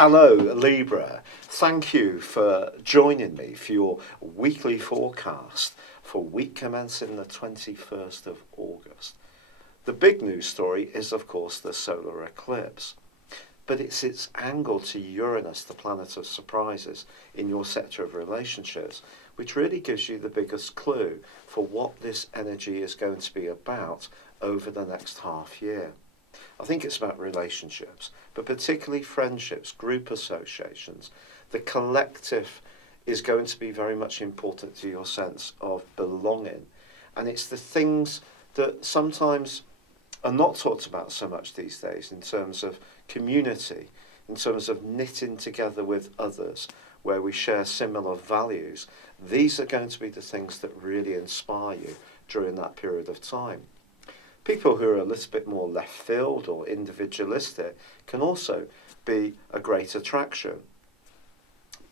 Hello Libra, thank you for joining me for your weekly forecast for week commencing the 21st of August. The big news story is of course the solar eclipse, but it's its angle to Uranus, the planet of surprises, in your sector of relationships, which really gives you the biggest clue for what this energy is going to be about over the next half year. I think it's about relationships, but particularly friendships, group associations. The collective is going to be very much important to your sense of belonging. And it's the things that sometimes are not talked about so much these days in terms of community, in terms of knitting together with others, where we share similar values. These are going to be the things that really inspire you during that period of time. People who are a little bit more left field or individualistic can also be a great attraction.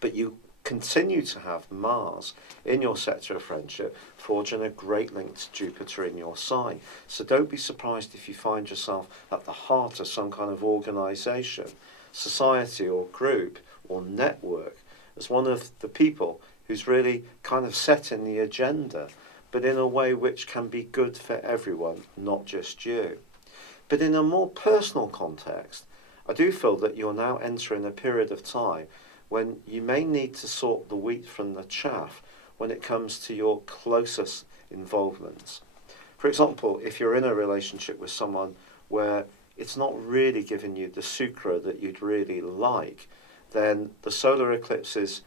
But you continue to have Mars in your sector of friendship, forging a great link to Jupiter in your sign. So don't be surprised if you find yourself at the heart of some kind of organisation, society or group or network as one of the people who's really kind of setting the agenda, but in a way which can be good for everyone, not just you. But in a more personal context, I do feel that you're now entering a period of time when you may need to sort the wheat from the chaff when it comes to your closest involvements. For example, if you're in a relationship with someone where it's not really giving you the sucre that you'd really like, then the solar eclipse's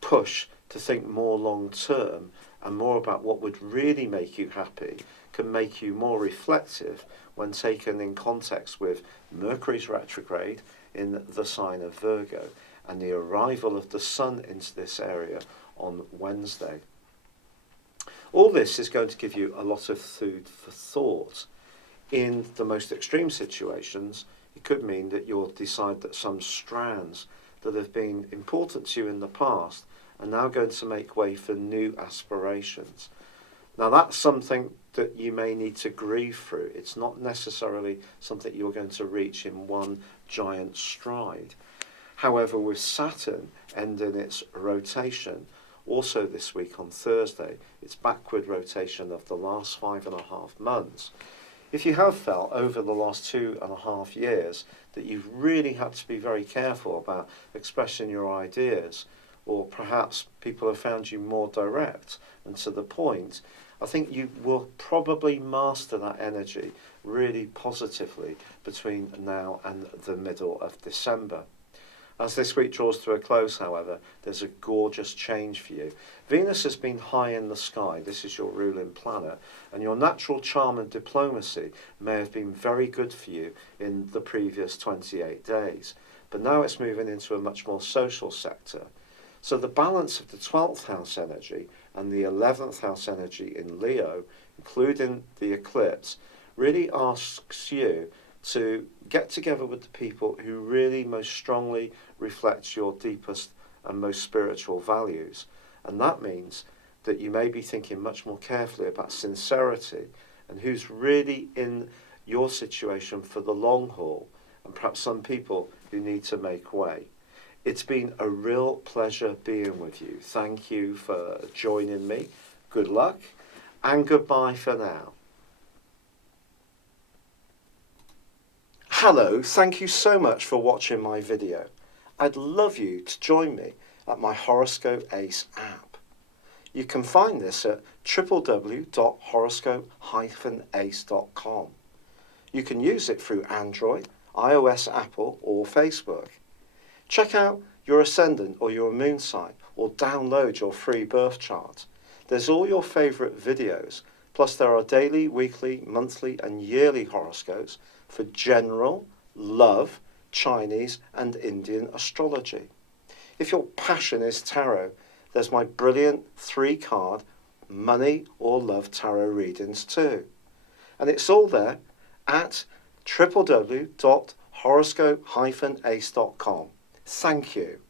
push to think more long term and more about what would really make you happy can make you more reflective when taken in context with Mercury's retrograde in the sign of Virgo and the arrival of the Sun into this area on Wednesday. All this is going to give you a lot of food for thought. In the most extreme situations, it could mean that you'll decide that some strands that have been important to you in the past are now going to make way for new aspirations. Now that's something that you may need to grieve through. It's not necessarily something you're going to reach in one giant stride. However, with Saturn ending its rotation, also this week on Thursday, its backward rotation of the last 5.5 months, if you have felt over the last 2.5 years that you've really had to be very careful about expressing your ideas, or perhaps people have found you more direct and to the point, I think you will probably master that energy really positively between now and the middle of December. As this week draws to a close, however, there's a gorgeous change for you. Venus has been high in the sky, this is your ruling planet, and your natural charm and diplomacy may have been very good for you in the previous 28 days. But now it's moving into a much more social sector. So the balance of the 12th house energy and the 11th house energy in Leo, including the eclipse, really asks you to get together with the people who really most strongly reflect your deepest and most spiritual values. And that means that you may be thinking much more carefully about sincerity and who's really in your situation for the long haul, and perhaps some people who need to make way. It's been a real pleasure being with you. Thank you for joining me. Good luck and goodbye for now. Hello, thank you so much for watching my video. I'd love you to join me at my Horoscope Ace app. You can find this at www.horoscope-ace.com. You can use it through Android, iOS, Apple or Facebook. Check out your ascendant or your moon sign or download your free birth chart. There's all your favourite videos, plus there are daily, weekly, monthly and yearly horoscopes for general, love, Chinese and Indian astrology. If your passion is tarot, there's my brilliant 3-card money or love tarot readings too. And it's all there at www.horoscope-ace.com. Thank you.